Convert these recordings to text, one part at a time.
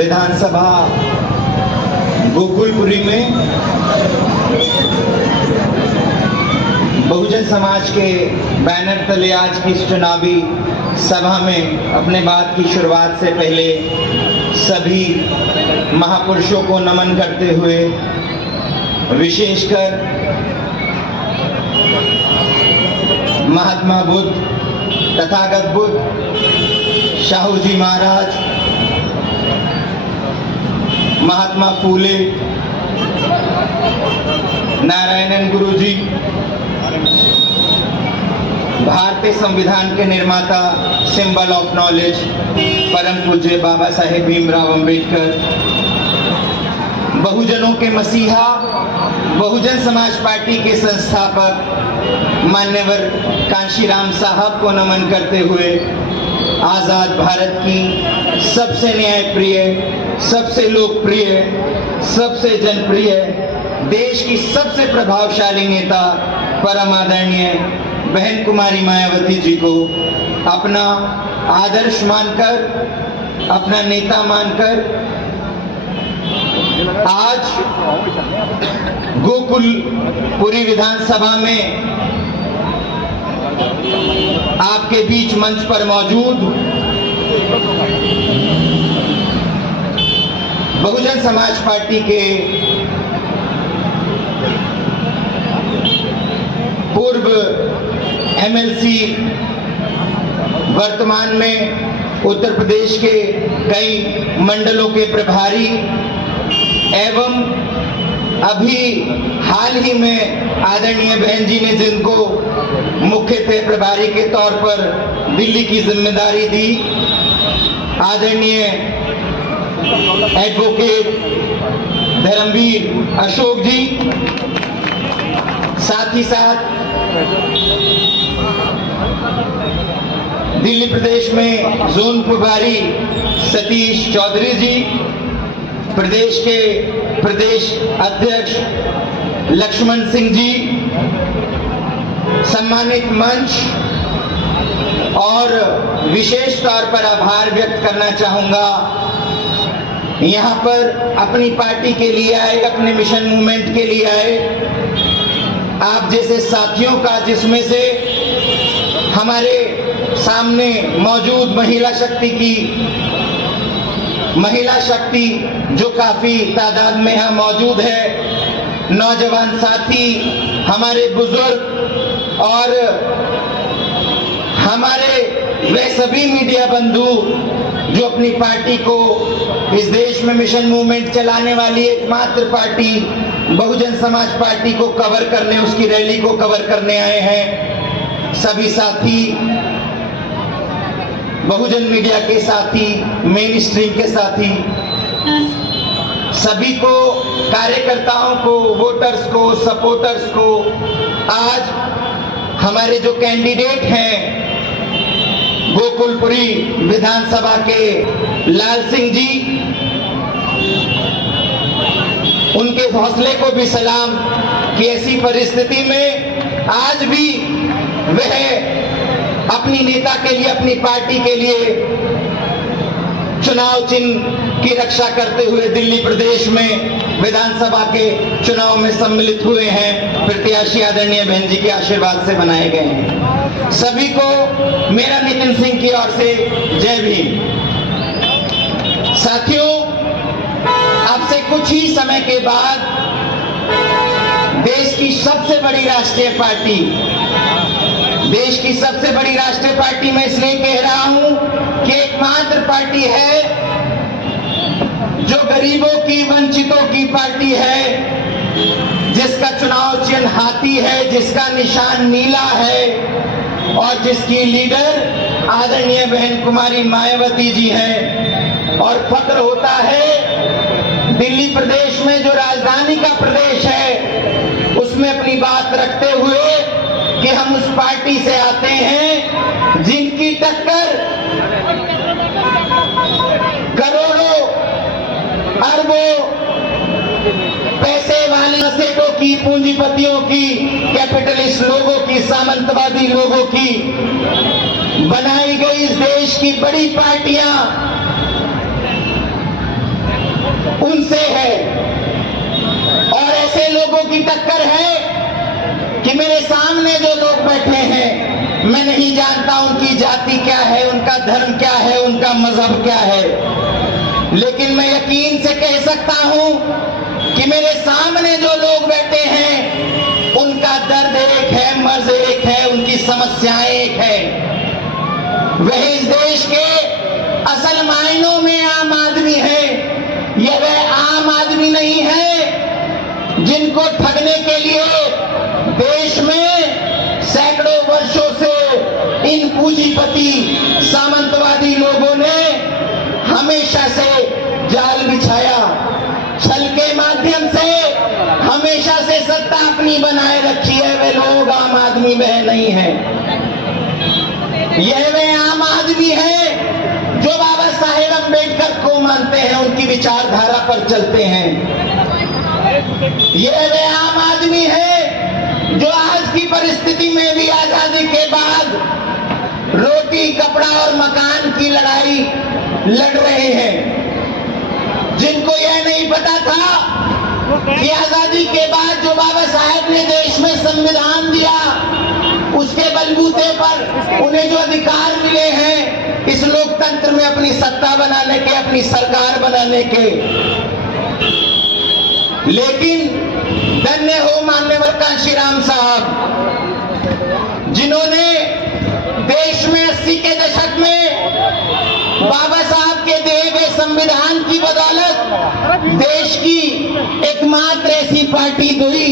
विधानसभा गोकुलपुरी में बहुजन समाज के बैनर तले आज की इस चुनावी सभा में अपने बात की शुरुआत से पहले सभी महापुरुषों को नमन करते हुए, विशेषकर महात्मा बुद्ध, तथागत बुद्ध, शाहू जी महाराज, महात्मा फूले, नारायणन गुरु जी, भारतीय संविधान के निर्माता, सिंबल ऑफ नॉलेज, परम पूज्य बाबा साहेब भीमराव अंबेडकर, बहुजनों के मसीहा, बहुजन समाज पार्टी के संस्थापक मान्यवर कांशीराम साहब को नमन करते हुए आजाद भारत की सबसे न्यायप्रिय, सबसे लोकप्रिय, सबसे जनप्रिय, देश की सबसे प्रभावशाली नेता परम आदरणीय बहन कुमारी मायावती जी को अपना आदर्श मानकर, अपना नेता मानकर आज गोकुलपुरी विधानसभा में आपके बीच मंच पर मौजूद बहुजन समाज पार्टी के पूर्व एमएलसी, वर्तमान में उत्तर प्रदेश के कई मंडलों के प्रभारी एवं अभी हाल ही में आदरणीय बहन जी ने जिनको मुख्य प्रभारी के तौर पर दिल्ली की जिम्मेदारी दी, आदरणीय एडवोकेट धर्मवीर अशोक जी, साथ ही साथ दिल्ली प्रदेश में जोन प्रभारी सतीश चौधरी जी, प्रदेश के प्रदेश अध्यक्ष लक्ष्मण सिंह जी, सम्मानित मंच, और विशेष तौर पर आभार व्यक्त करना चाहूंगा यहाँ पर अपनी पार्टी के लिए आए, अपने मिशन मूवमेंट के लिए आए आप जैसे साथियों का, जिसमें से हमारे सामने मौजूद महिला शक्ति जो काफी तादाद में यहाँ मौजूद है, नौजवान साथी, हमारे बुजुर्ग और हमारे वे सभी मीडिया बंधु जो अपनी पार्टी को, इस देश में मिशन मूवमेंट चलाने वाली एकमात्र पार्टी बहुजन समाज पार्टी को कवर करने, उसकी रैली को कवर करने आए हैं, सभी साथी, बहुजन मीडिया के साथी, मेन स्ट्रीम के साथी, सभी को, कार्यकर्ताओं को, वोटर्स को, सपोर्टर्स को, आज हमारे जो कैंडिडेट हैं गोकुलपुरी विधानसभा के लाल सिंह जी, उनके हौसले को भी सलाम कि ऐसी परिस्थिति में आज भी वह अपनी नेता के लिए, अपनी पार्टी के लिए चुनाव चिन्ह की रक्षा करते हुए दिल्ली प्रदेश में विधानसभा के चुनाव में सम्मिलित हुए हैं। प्रत्याशी आदरणीय बहन जी के आशीर्वाद से बनाए गए हैं। सभी को मेरा नितिन सिंह की ओर से जय भीम। साथियों, अब से कुछ ही समय के बाद देश की सबसे बड़ी राष्ट्रीय पार्टी, देश की सबसे बड़ी राष्ट्रीय पार्टी मैं इसलिए कह रहा हूं कि एकमात्र पार्टी है जो गरीबों की, वंचितों की पार्टी है, जिसका चुनाव चिन्ह हाथी है, जिसका निशान नीला है और जिसकी लीडर आदरणीय बहन कुमारी मायावती जी हैं। और फक्र होता है दिल्ली प्रदेश में, जो राजधानी का प्रदेश है, उसमें अपनी बात रखते हुए कि हम उस पार्टी से आते हैं जिनकी टक्कर करोड़ों अरबों पैसे वाले सेठों की, पूंजीपतियों की, कैपिटलिस्ट लोगों की, सामंतवादी लोगों की बनाई गई इस देश की बड़ी पार्टियां उनसे है। और ऐसे लोगों की टक्कर है कि मेरे सामने जो लोग बैठे हैं, मैं नहीं जानता उनकी जाति क्या है, उनका धर्म क्या है, उनका मजहब क्या है, लेकिन मैं यकीन से कह सकता हूं कि मेरे सामने जो लोग बैठे हैं उनका दर्द एक है, मर्ज एक है, उनकी समस्याएं एक है। वह इस देश के असल मायनों में आम आदमी है। यह वह आम आदमी नहीं है जिनको ठगने के लिए देश में सैकड़ों वर्षों से इन पूंजीपति सामंतवादी लोगों ने हमेशा से जाल बिछाया। छल के माध्यम से हमेशा से सत्ता अपनी बनाए रखी है। वे लोग आम आदमी वह नहीं है। यह वे आम आदमी है जो बाबा साहेब अम्बेडकर को मानते हैं, उनकी विचारधारा पर चलते हैं। यह वे आम आदमी है जो आज की परिस्थिति में भी आजादी के बाद रोटी, कपड़ा और मकान की लड़ाई लड़ रहे हैं। जिनको यह नहीं पता था कि आजादी के बाद जो बाबा साहेब ने देश में संविधान दिया, उसके बलबूते पर उन्हें जो अधिकार मिले हैं इस लोकतंत्र में अपनी सत्ता बनाने के, अपनी सरकार बनाने के। लेकिन धन्य हो मान्यवर कांशीराम साहब, जिन्होंने देश में 80 के दशक में बाबा साहब के दिए गए संविधान की बदौलत देश की एकमात्र ऐसी पार्टी हुई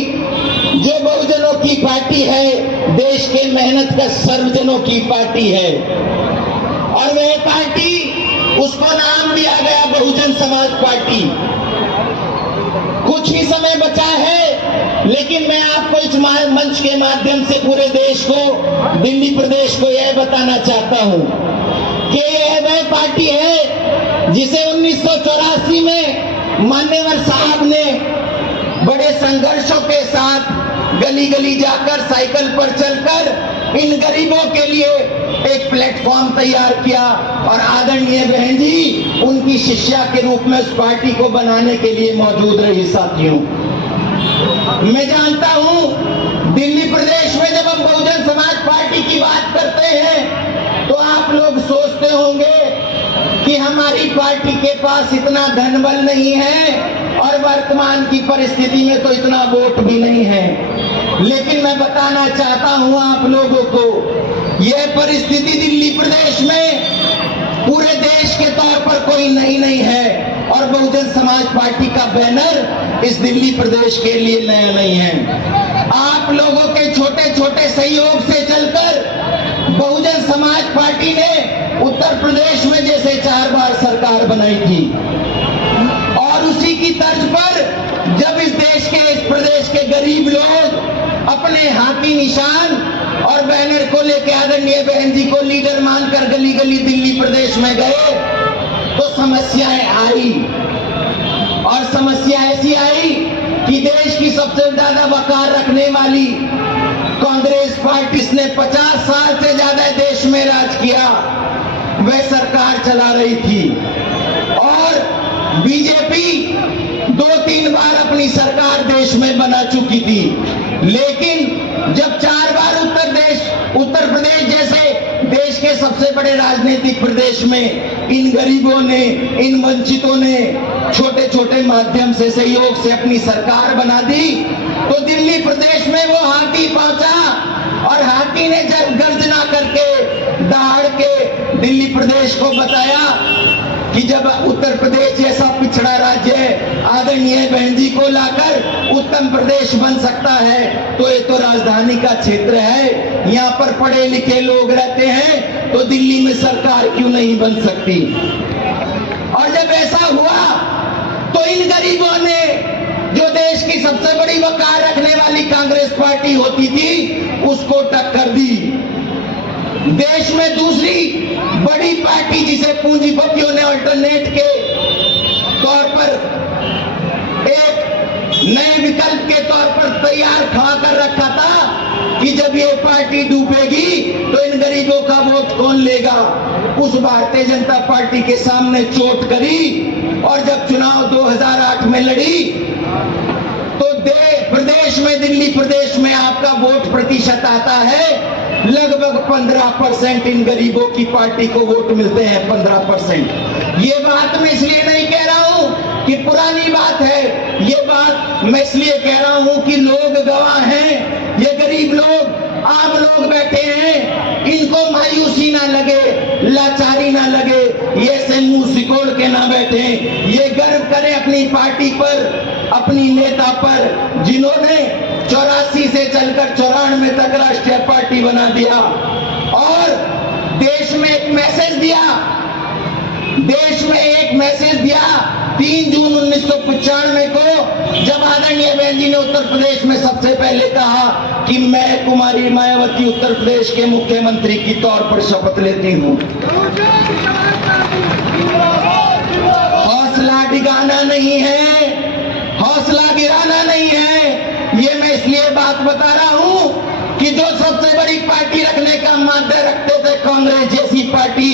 जो बहुजनों की पार्टी है, देश के मेहनत का सर्वजनों की पार्टी है। और वह पार्टी, उसको नाम दिया गया बहुजन समाज पार्टी। कुछ ही समय बचा है, लेकिन मैं आपको इस मंच के माध्यम से पूरे देश को, दिल्ली प्रदेश को यह बताना चाहता हूं कि यह वह पार्टी है जिसे 1984 में मान्यवर साहब ने बड़े संघर्षों के साथ गली गली जाकर, साइकिल पर चलकर इन गरीबों के लिए एक प्लेटफॉर्म तैयार किया। और आदरणीय बहन जी उनकी शिष्या के रूप में उस पार्टी को बनाने के लिए मौजूद रही। साथियों, मैं जानता हूं दिल्ली प्रदेश में जब हम बहुजन समाज पार्टी की बात करते हैं तो आप लोग सोचते होंगे कि हमारी पार्टी के पास इतना धनबल नहीं है और वर्तमान की परिस्थिति में तो इतना वोट भी नहीं है। लेकिन मैं बताना चाहता हूं आप लोगों को, यह परिस्थिति दिल्ली प्रदेश में पूरे देश के तौर पर कोई नई नहीं है। और बहुजन समाज पार्टी का बैनर इस दिल्ली प्रदेश के लिए नया नहीं है। आप लोगों के छोटे छोटे सहयोग से चलकर बहुजन समाज पार्टी ने उत्तर प्रदेश में जैसे 4 बार सरकार बनाई थी, और उसी की तर्ज पर जब इस देश के, इस प्रदेश के गरीब लोग अपने हाथी निशान और बैनर को लेकर आदरणीय बहन जी को लीडर मानकर गली गली दिल्ली प्रदेश में गए तो समस्याएं आई। और समस्या ऐसी आई कि देश की सबसे ज्यादा वकार रखने वाली कांग्रेस पार्टी, इसने 50 साल से ज्यादा देश में राज किया, वह सरकार चला रही थी। और बीजेपी 2-3 बार अपनी सरकार देश में बना चुकी थी। लेकिन जब 4 बार उत्तर प्रदेश जैसे देश के सबसे बड़े राजनीतिक प्रदेश में इन गरीबों ने, इन वंचितों ने छोटे छोटे माध्यम से, सहयोग से अपनी सरकार बना दी, तो दिल्ली प्रदेश में वो हाथी पहुंचा और हाथी ने जब गर्जना करके, दहाड़ के दिल्ली प्रदेश को बताया कि जब उत्तर प्रदेश जैसा पिछड़ा राज्य आदरणीय बहन जी को लाकर उत्तम प्रदेश बन सकता है तो ये तो राजधानी का क्षेत्र है, यहाँ पर पढ़े लिखे लोग रहते हैं, तो दिल्ली में सरकार क्यों नहीं बन सकती। और जब ऐसा हुआ तो इन गरीबों ने, जो देश की सबसे बड़ी वकार रखने वाली कांग्रेस पार्टी होती थी, उसको टक्कर दी। देश में दूसरी बड़ी पार्टी जिसे पूंजीपतियों ने अल्टरनेट के तौर पर, एक नए विकल्प के तौर पर तैयार खड़ा कर रखा था कि जब ये पार्टी डूबेगी तो इन गरीबों का वोट कौन लेगा। उस भारतीय जनता पार्टी के सामने चोट करी और जब चुनाव 2008 में लड़ी तो प्रदेश में, दिल्ली प्रदेश में आपका वोट प्रतिशत आता है लगभग 15%। इन गरीबों की पार्टी को वोट मिलते हैं 15%। ये बात मैं इसलिए नहीं कह रहा हूं कि पुरानी बात है, ये बात मैं इसलिए कह रहा हूं कि लोग गवाह हैं। ये गरीब लोग, आम लोग बैठे हैं, इनको मायूसी ना लगे, लाचारी ना लगे, ये से मुंह सिकोड़ के ना बैठे, ये गर्व करें अपनी पार्टी पर, अपनी नेता पर, जिन्होंने 84 से चलकर 94 तक राष्ट्रीय पार्टी बना दिया और देश में एक मैसेज दिया, देश में एक मैसेज दिया 3 जून 1995 को, जब आदरणीय बहन जी ने उत्तर प्रदेश में सबसे पहले कहा कि मैं कुमारी मायावती उत्तर प्रदेश के मुख्यमंत्री की तौर पर शपथ लेती हूं। हौसला डिगाना नहीं है, हौसला गिराना नहीं है। ये मैं इसलिए बात बता रहा हूं कि जो सबसे बड़ी पार्टी रखने का माध्य रखते थे कांग्रेस जैसी पार्टी,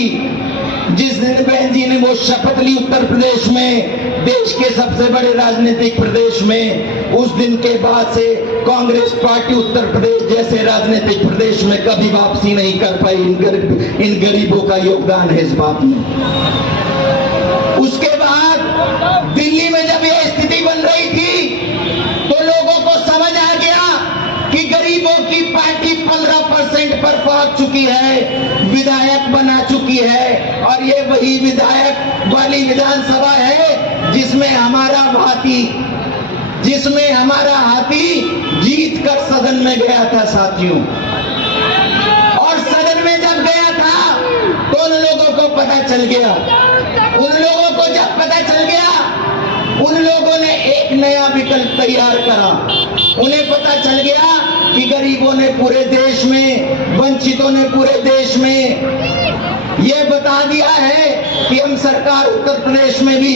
जिस दिन बहन जी ने वो शपथ ली उत्तर प्रदेश में, देश के सबसे बड़े राजनीतिक प्रदेश में, उस दिन के बाद से कांग्रेस पार्टी उत्तर प्रदेश जैसे राजनीतिक प्रदेश में कभी वापसी नहीं कर पाई। इन गरीबों का योगदान है इस बात में। उसके बाद दिल्ली में जब ये स्थिति बन रही थी तो लोगों को समझ आ गया कि गरीबों की पार्टी 15% पर पहुंच चुकी है, विधायक बना चुकी है और ये वही विधायक वाली विधानसभा है जिसमें हमारा हाथी जीत कर सदन में गया था साथियों। और सदन में जब गया था तो उन लोगों को पता चल गया, उन लोगों को जब पता चल गया, उन लोगों ने एक नया विकल्प तैयार करा। उन्हें पता चल गया कि गरीबों ने पूरे देश में, वंचितों ने पूरे देश में ये बता दिया है कि हम सरकार उत्तर प्रदेश में भी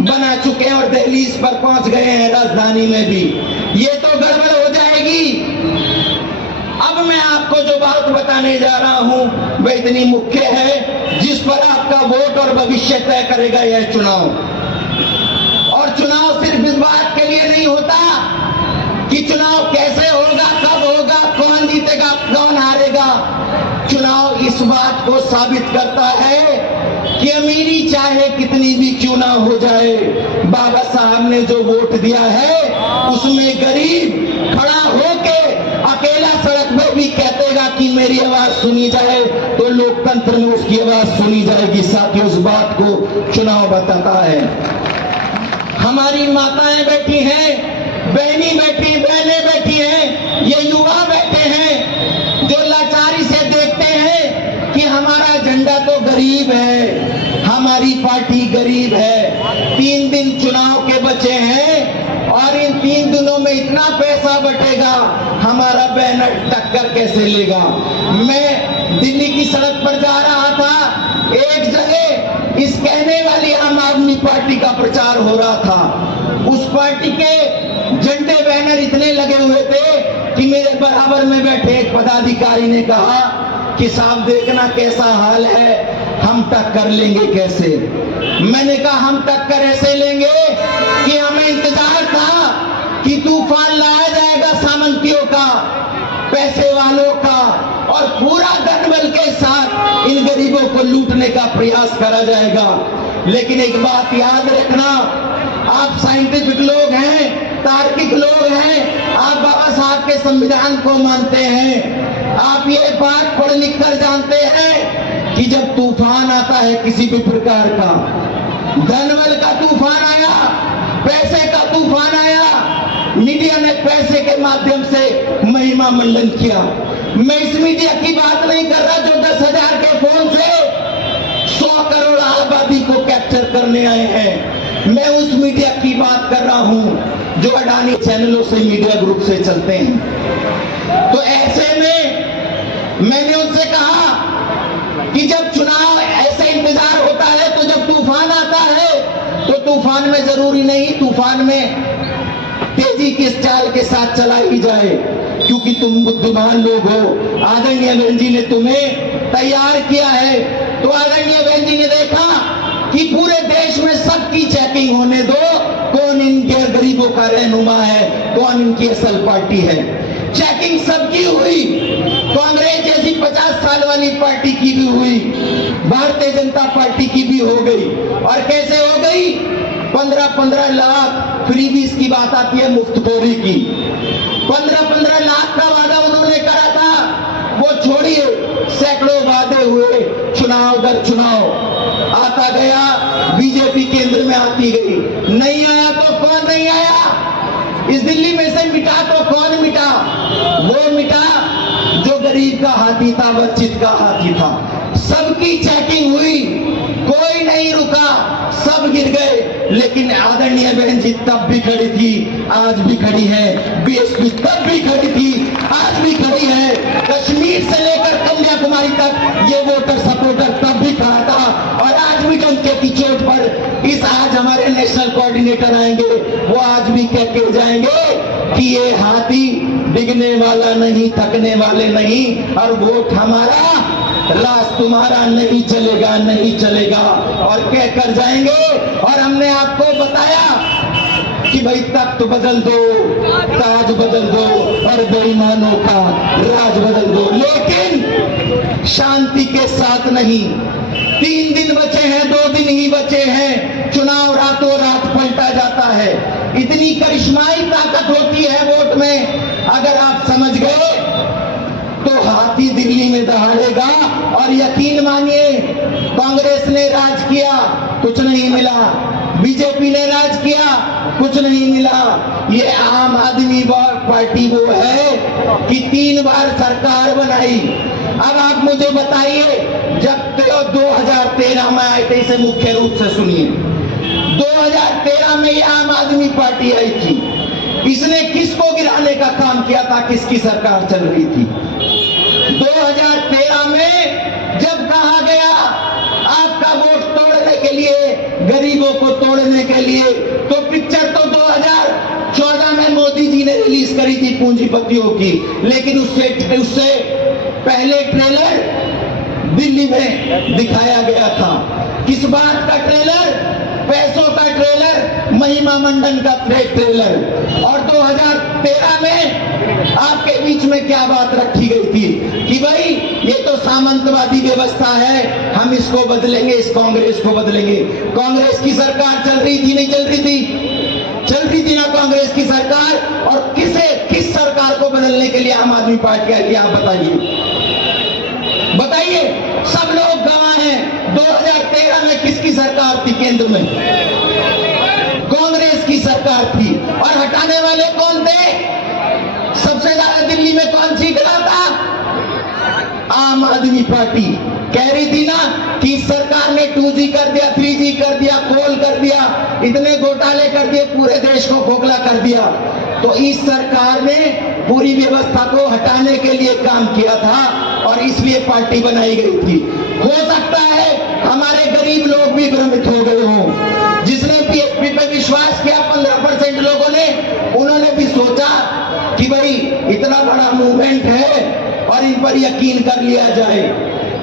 बना चुके हैं और दहलीज पर पहुंच गए हैं, राजधानी में भी। ये तो गड़बड़ हो जाएगी। अब मैं आपको जो बात बताने जा रहा हूं वह इतनी मुख्य है जिस पर आपका वोट और भविष्य तय करेगा यह चुनाव। और चुनाव सिर्फ इस बात के लिए नहीं होता कि चुनाव कैसे होगा, कब होगा, कौन जीतेगा, कौन हारेगा। चुनाव इस बात को साबित करता है कि अमीरी चाहे कितनी भी क्यों ना हो जाए, बाबा साहब ने जो वोट दिया है उसमें गरीब खड़ा होके अकेला सड़क में भी कहतेगा कि मेरी आवाज सुनी जाए, तो लोकतंत्र में उसकी आवाज सुनी जाएगी। साथियों, उस बात को चुनाव बताता है। हमारी माताएं बैठी हैं, बहनें बैठी हैं, ये युवा बैठे हैं जो लाचारी से देखते हैं कि हमारा झंडा तो गरीब है, हमारी पार्टी गरीब है। 3 दिन चुनाव के बचे हैं और इन 3 दिनों में इतना पैसा बटेगा, हमारा बैनर टक्कर कैसे लेगा। मैं दिल्ली की सड़क पर जा रहा था, एक जगह इस कहने वाली आम आदमी पार्टी का प्रचार हो रहा था। उस पार्टी के झंडे बैनर इतने लगे हुए थे कि मेरे बराबर में बैठे एक पदाधिकारी ने कहा कि साहब देखना कैसा हाल है, हम टक्कर लेंगे कैसे। मैंने कहा हम टक्कर ऐसे लेंगे कि हमें इंतजार था कि तूफान लाया जाएगा सामंतियों का, पैसे वालों का, और पूरा धनबल के साथ इन गरीबों को लूटने का प्रयास करा जाएगा। लेकिन एक बात याद रखना, आप साइंटिफिक लोग हैं, तार्किक लोग हैं, आप बाबा साहब के संविधान को मानते हैं, आप ये बात पढ़ लिख कर जानते हैं कि जब तूफान आता है किसी भी प्रकार का, धनबल का तूफान आया, पैसे का तूफान आया, मीडिया ने पैसे के माध्यम से महिमा मंडन किया। मैं इस मीडिया की बात नहीं कर रहा जो 10,000 के फोन से 100 करोड़ आबादी को कैप्चर करने आए हैं। मैं उस मीडिया की बात कर रहा हूं जो अडानी चैनलों से, मीडिया ग्रुप से चलते हैं। तो ऐसे में मैंने उनसे कहा कि जब चुनाव ऐसे इंतजार होता है तो जब तूफान आता है तो तूफान में जरूरी नहीं तूफान में तेजी किस चाल के साथ चलाई जाए, क्योंकि तुम बुद्धिमान लोग हो। आदरणीय बहन जी ने तुम्हें तैयार किया है, तो आदरणीय बहन जी ने देखा कि पूरे देश में सबकी चेकिंग होने दो, कौन इनके गरीबों का रहनुमा है, कौन इनकी असल पार्टी है। चेकिंग सबकी हुई, कांग्रेस जैसी 50 साल वाली पार्टी की भी हुई, भारतीय जनता पार्टी की भी हो गई। और कैसे हो गई? 15-15 लाख फ्रीबीज की बात आती है, मुफ्तखोरी की। 15-15 लाख का वादा उन्होंने करा था, वो छोड़िए, सैकड़ों वादे हुए, चुनाव दर चुनाव आता गया, बीजेपी केंद्र में आती गई। नहीं आया तो कौन नहीं आया? इस दिल्ली में से मिटा तो कौन मिटा? वो मिटा जो गरीब का हाथी था, वंचित का हाथी था। सबकी चेकिंग हुई, कोई नहीं रुका, सब गिर गए। लेकिन आदरणीय बहन जी तब भी खड़ी थी, आज भी खड़ी है। बीएसपी तब भी खड़ी थी, आज भी खड़ी है। कश्मीर से लेकर कन्याकुमारी तक ये वोटर सपोर्टर तब भी खड़ा था, और आज भी डंके की चोट पर इस आज हमारे नेशनल कोऑर्डिनेटर आएंगे, वो आज भी कह के जाएंगे कि ये हाथी डिगने वाला नहीं, थकने वाले नहीं, और वोट हमारा, राज तुम्हारा नहीं चलेगा, नहीं चलेगा, और कहकर जाएंगे। और हमने आपको बताया कि भाई तख्त बदल दो, ताज बदल दो, और बेईमानों का राज बदल दो, लेकिन शांति के साथ नहीं। 3 दिन बचे हैं, 2 दिन ही बचे हैं, चुनाव रातों रात पलटा जाता है। इतनी करिश्माई ताकत होती है वोट में, अगर आप समझ गए तो हाथी दिल्ली में दहाड़ेगा। और यकीन मानिए, कांग्रेस ने राज किया, कुछ नहीं मिला, बीजेपी ने राज किया, कुछ नहीं मिला। ये आम आदमी पार्टी वो है कि 3 बार सरकार बनाई। अब आप मुझे बताइए, जब 2013 में आए थे, इसे मुख्य रूप से सुनिए, 2013 में ये आम आदमी पार्टी आई थी, इसने किसको गिराने का काम किया था? किसकी सरकार चल रही थी? 2013 में जब कहा गया आपका वोट तोड़ने के लिए, गरीबों को तोड़ने के लिए, तो पिक्चर तो 2014 में मोदी जी ने रिलीज करी थी पूंजीपतियों की, लेकिन उससे पहले ट्रेलर दिल्ली में दिखाया गया था। किस बात का ट्रेलर? पैसों का ट्रेलर, महिमा मंडन का ट्रेलर। और 2013 में आपके बीच में क्या बात रखी गई थी कि भाई ये तो सामंतवादी व्यवस्था है, हम इसको बदलेंगे, इस कांग्रेस को बदलेंगे। कांग्रेस की सरकार चल रही थी, नहीं चल रही थी? चल रही थी ना कांग्रेस की सरकार। और किस सरकार को बदलने के लिए आम आदमी पार्टी आई? आप बताइए, सब लोग गवाह हैं। 2013 में किसकी सरकार थी केंद्र में? कांग्रेस की सरकार थी। और हटाने वाले कौन थे? सबसे ज्यादा दिल्ली में कौन जीत रहा था? आम आदमी पार्टी। कह रही थी ना कि सरकार ने 2G कर दिया, 3G कर दिया, कोल कर दिया, इतने घोटाले कर दिए, पूरे देश को खोखला कर दिया। तो इस सरकार ने पूरी व्यवस्था को हटाने के लिए काम किया था, और इसलिए पार्टी बनाई गई थी। हो सकता है हमारे गरीब लोग भी भ्रमित हो गए हों। जिसने बीएसपी पे विश्वास किया 15% लोगों ने, उन्होंने भी सोचा कि भाई इतना बड़ा मूवमेंट है और इन पर यकीन कर लिया जाए।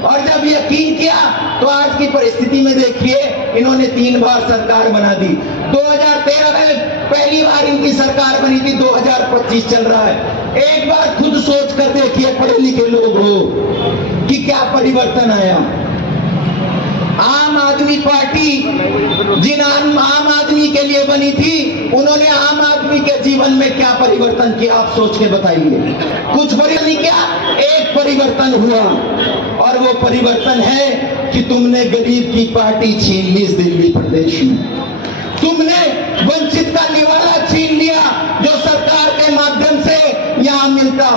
और जब यकीन किया तो आज की परिस्थिति में देखिए, इन्होंने 3 बार सरकार बना दी। 2013 में पहली बार इनकी सरकार बनी थी, 2025 चल रहा है। एक बार खुद सोच कर देखिए, पढ़े लिखे लोग हो, कि क्या परिवर्तन आया। आम आदमी पार्टी जिन आम आदमी के लिए बनी थी, उन्होंने आम आदमी के जीवन में क्या परिवर्तन किया? आप सोच के बताइए। कुछ परिवर्तन नहीं किया, एक परिवर्तन हुआ, और वो परिवर्तन है कि तुमने गरीब की पार्टी छीन ली इस दिल्ली प्रदेश में। तुमने वंचित का निवाला छीन लिया जो सरकार के माध्यम से यहां मिलता।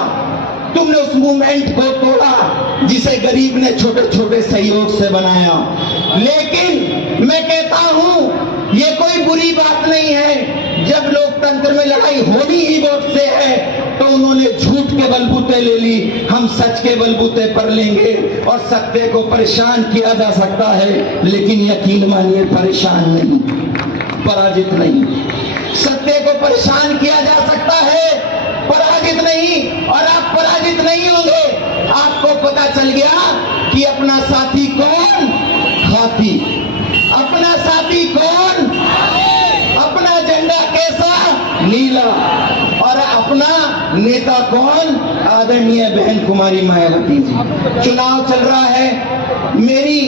तुमने उस मूवमेंट को तोड़ा जिसे गरीब ने छोटे छोटे सहयोग से बनाया। लेकिन मैं कहता हूं, ये कोई बुरी बात नहीं है। जब लोकतंत्र में लड़ाई होनी ही वोट से है, तो उन्होंने झूठ के बलबूते ले ली, हम सच के बलबूते पर लेंगे। और सत्य को परेशान किया जा सकता है, लेकिन यकीन मानिए परेशान नहीं, पराजित नहीं। सत्य को परेशान किया जा सकता है, पराजित नहीं। और आप पराजित नहीं होंगे। आपको पता चल गया कि अपना साथी कौन? हाथी। अपना साथी कौन? अपना झंडा कैसा? नीला। और अपना नेता कौन? आदरणीय बहन कुमारी मायावती जी। चुनाव चल रहा है, मेरी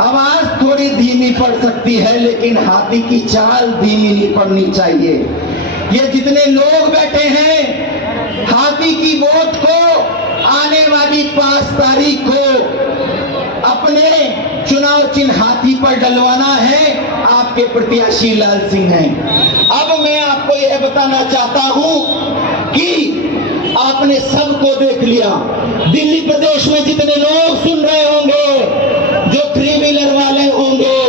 आवाज थोड़ी धीमी पड़ सकती है, लेकिन हाथी की चाल धीमी नहीं पड़नी चाहिए। ये जितने लोग बैठे हैं, हाथी की वोट को आने वाली 5 तारीख को अपने चुनाव चिन्ह हाथी पर डलवाना है। आपके प्रत्याशी लाल सिंह हैं। अब मैं आपको यह बताना चाहता हूं कि आपने सबको देख लिया। दिल्ली प्रदेश में जितने लोग सुन रहे होंगे, जो 3 व्हीलर वाले होंगे,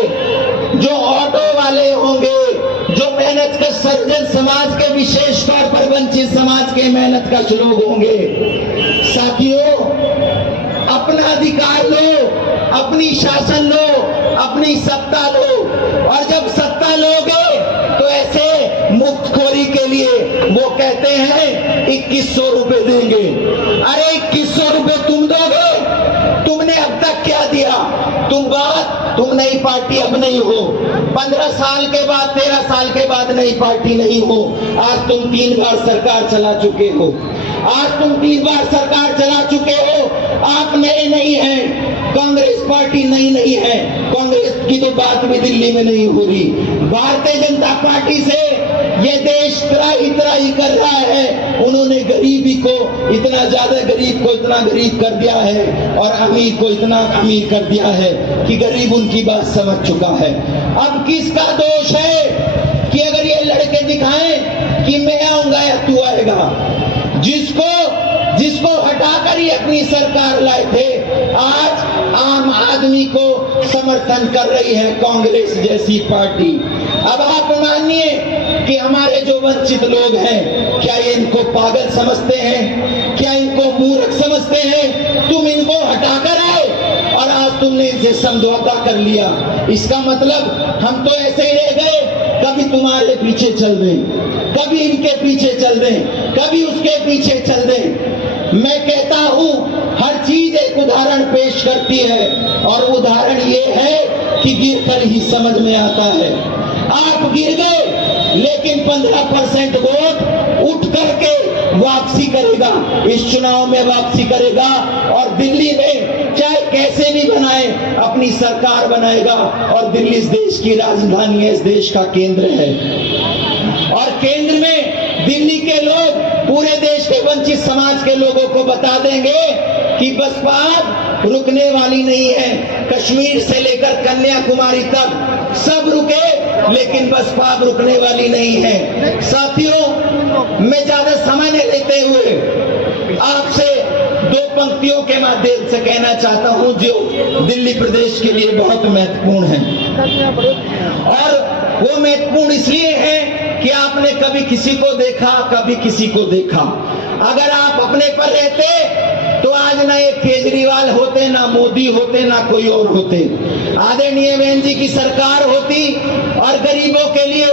जो ऑटो वाले होंगे, जो मेहनत का सर्जन समाज के, विशेष तौर पर वंचित समाज के मेहनत का लोग होंगे, साथियों, अपना अधिकार लो, अपनी शासन लो, अपनी सत्ता लो। और जब सत्ता लोगे तो ऐसे मुफ्तखोरी के लिए वो कहते हैं 2100 रुपए देंगे। अरे 2100 रुपए तुम दोगे? तुमने अब तक क्या दिया? तुम नई पार्टी अब नहीं हो। 15 साल के बाद, 13 साल के बाद नई पार्टी नहीं हो। आज तुम 3 बार सरकार चला चुके हो। आज तुम 3 बार सरकार चला चुके हो। आप नए नहीं हैं। कांग्रेस पार्टी नई नहीं है। कांग्रेस की तो बात भी दिल्ली में नहीं हो रही। भारतीय जनता पार्टी से ये देश त्राही कर रहा है। उन्होंने गरीबी को इतना ज्यादा, गरीब को इतना गरीब कर दिया है और अमीर को इतना अमीर कर दिया है कि गरीब उनकी बात समझ चुका है। अब किसका दोष है कि अगर ये लड़के दिखाएं कि मैं आऊंगा या तू आएगा? जिसको हटाकर ही अपनी सरकार लाए थे, आज आम आदमी को समर्थन कर रही है कांग्रेस जैसी पार्टी। अब आप मानिए कि हमारे जो वंचित लोग हैं, क्या ये इनको पागल समझते हैं? क्या इनको मूर्ख समझते हैं? तुम इनको हटाकर आए और आज तुमने इनसे समझौता कर लिया। इसका मतलब हम तो ऐसे ही रह गए, कभी तुम्हारे पीछे चल दें, कभी इनके पीछे चल दें, कभी उसके पीछे चल दें। मैं कहता हूं, हर चीज एक उदाहरण पेश करती है और उदाहरण ये है कि गिरकर ही समझ में आता है। आप गिर गए, लेकिन 15% वोट उठ करके वापसी करेगा, इस चुनाव में वापसी करेगा और दिल्ली में चाहे कैसे भी बनाए अपनी सरकार बनाएगा। और दिल्ली इस देश की राजधानी है, इस देश का केंद्र है। और केंद्र में दिल्ली के लोग पूरे देश के वंचित समाज के लोगों को बता देंगे कि बसपा रुकने वाली नहीं है। कश्मीर से लेकर कन्याकुमारी तक सब रुके, लेकिन बसपा रुकने वाली नहीं है। साथियों, मैं ज्यादा समय नहीं लेते हुए आपसे 2 पंक्तियों के माध्यम से कहना चाहता हूं जो दिल्ली प्रदेश के लिए बहुत महत्वपूर्ण है। और वो महत्वपूर्ण इसलिए है कि आपने कभी किसी को देखा, कभी किसी को देखा। अगर आप अपने पर रहते तो आज ना एक केजरीवाल होते, ना मोदी होते, ना कोई और होते। आदरणीय बहन जी की सरकार होती और गरीबों के लिए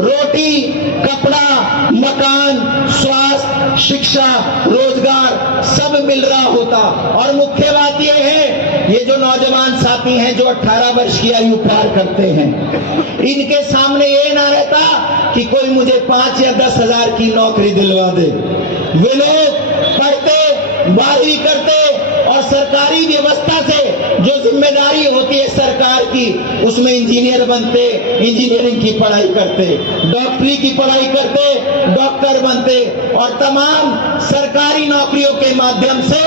रोटी, कपड़ा, मकान, स्वास्थ्य, शिक्षा, रोजगार सब मिल रहा होता। और मुख्य बात यह है, ये जो नौजवान साथी हैं जो 18 वर्ष की आयु पार करते हैं, इनके सामने ये ना रहता कि कोई मुझे 5 या 10 हजार की नौकरी दिलवा दे। वे लोग पढ़ते, 12वीं करते और सरकारी व्यवस्था से जो जिम्मेदारी होती है सरकार की, उसमें इंजीनियर बनते, इंजीनियरिंग की पढ़ाई करते, डॉक्टरी की पढ़ाई करते, डॉक्टर बनते और तमाम सरकारी नौकरियों के माध्यम से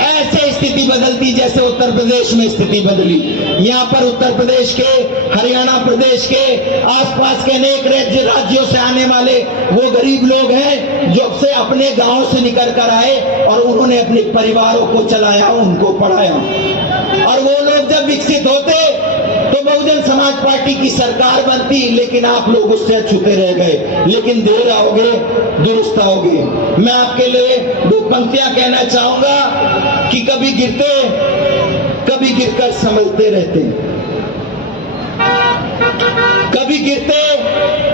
ऐसे स्थिति बदलती जैसे उत्तर प्रदेश में स्थिति बदली। यहाँ पर उत्तर प्रदेश के, हरियाणा प्रदेश के, आसपास के अनेक राज्यों से आने वाले वो गरीब लोग हैं जो से अपने गांव से निकल कर आए और उन्होंने अपने परिवारों को चलाया, उनको पढ़ाया। और वो लोग जब विकसित होते तो बहुजन समाज पार्टी की सरकार बनती, लेकिन आप लोग उससे अछूते रह गए। लेकिन देर आओगे दुरुस्त आओगे। मैं आपके लिए 2 पंक्तियां कहना चाहूंगा कि कभी गिरते, कभी गिरकर संभलते रहते, कभी गिरते,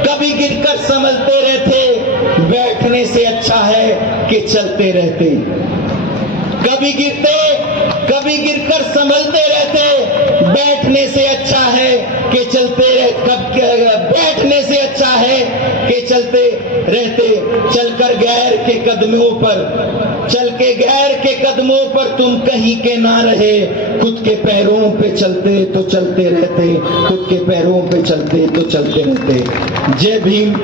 कभी गिरकर संभलते रहते, बैठने से अच्छा है कि चलते रहते। कभी गिरते, कभी गिरकर संभलते रहते, बैठने से अच्छा है कि चलते बैठने से अच्छा है कि चलते रहते। चलकर गैर के कदमों पर, चल के गैर के कदमों पर तुम कहीं के ना रहे, खुद के पैरों पे चलते तो चलते रहते, खुद के पैरों पे चलते तो चलते रहते। जय भीम।